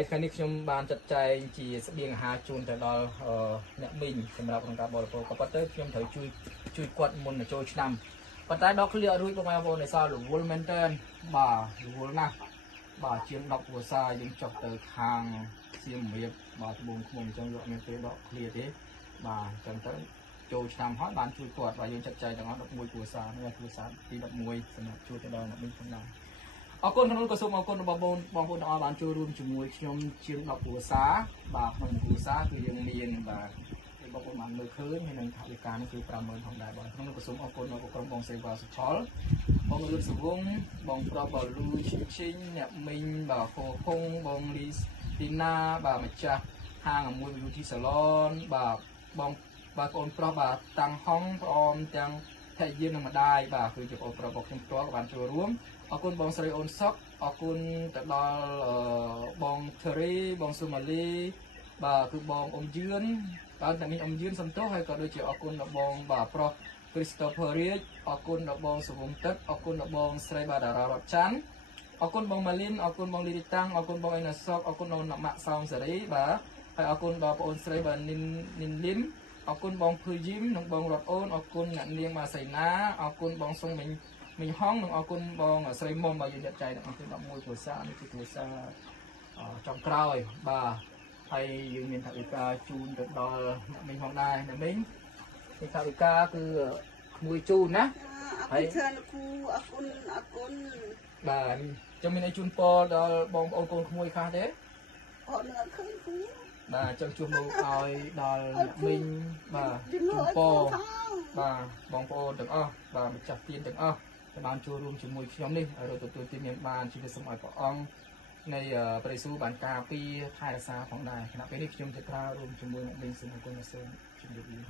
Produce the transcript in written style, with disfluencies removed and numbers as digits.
ហើយថ្ងៃនេះខ្ញុំបានចាត់ចែងជាស្បៀងអាហារជូនទៅដល់អ្នកមីងសម្រាប់ក្នុងការបរិភោគក៏ប៉ុន្តែខ្ញុំត្រូវជួយគាត់មុនទៅចូលឆ្នាំប៉ុន្តែដល់ឃ្លៀអត់រួចបងប្អូនឯសល់រវល់មែនតើបាទរវល់ណាស់បាទជាង10គ្រួសារយើងចុះទៅខាងសៀមរាបបាទត្បូងឃ្មុំអញ្ចឹងយកមានពេលដកឃ្លៀទេបាទអញ្ចឹងទៅចូលឆ្នាំហើយបានជួយគាត់បាទយើងចាត់ចែងទាំងអស់11គ្រួសារនេះគ្រួសារទី11សម្រាប់ជួយទៅដល់អ្នកមីងផងដែរអរគុណក្នុងក៏សូមអរគុណបងប្អូនទាំងអស់បានចូលរួមជាមួយខ្ញុំជាង10គ្រួសារបាទក្នុងគ្រួសារគឺយើងមានបាទបងប្អូនបានមើលឃើញហើយនឹងថវិកានេះគឺ50000ផងដែរបាទក្នុងក៏សូមអរគុណដល់ក្រុមបងសេវាសុឆលបងលឿនសវងបងប្រុសបលូឈិញអ្នកមីងបាទកោហុងបងលីទីណាបាទម្ចាស់ហាងមួយ beauty salon បាទបងបាទបងប្រុសបាទតាំងហុងប្អូនទាំងភរិយានិងម្ដាយបាទគឺជាបងប្រុសរបស់ខ្ញុំផ្ទាល់ក៏បានចូលរួមអរគុណបងស្រីអូនសុកអរគុណទៅដល់បងធេរីបងស៊ូម៉ាលីបាទគឺបងអ៊ំយឿនបាទតែមានអ៊ំយឿនសំទោសហើយក៏ដូចជាអរគុណដល់បងបាទប្រុស Christopher រាជអរគុណដល់បងសវងទឹកអរគុណដល់បងស្រីបាទតារារតច័ន្ទអរគុណបងម៉ាលីនអរគុណបងលីរីតាំងអរគុណបងអេណាសុកអរគុណដល់អ្នកម៉ាក់សោមសេរីបាទហើយអរគុណដល់បងអូនស្រីបាទនីនលីមអរគុណបងភឺយីមនិងបងរតអូនអរគុណអ្នកនាងម៉ាសៃណាអរគុណបងសុងមិញហងនិងអរគុណបងស្រីមុំបាទយើងចាត់ចែងទាំងអស់គ្នា11គ្រួសារនេះគឺគ្រួសារចុងក្រោយបាទហើយយើងមានថវិកាជូនទៅដល់អ្នកមីងផងដែរអ្នកមីងនេះថវិកាគឺក្មួយជូនណាហើយច្រើនគូអរគុណបាទចាំមានអីជូនពរដល់បងប្អូនកូនក្មួយខ្លះទេអត់នឹងឃើញគូបាទចង់ជួបមកឲ្យដល់អ្នកមីងបាទជូនពរបាទបងប្អូនទាំងអស់បាទម្ចាស់ទានទាំងអស់ដែលបានចូលរួមជាមួយខ្ញុំនេះហើយទទួលទានមានបានជួយសូមឲ្យព្រះអង្គនៃព្រះយេស៊ូវបានការពារថែរក្សាផងដែរគណៈពេលនេះខ្ញុំទៅប្រើរួមជាមួយអ្នកមីងសូមអរគុណសូមជម្រាបលា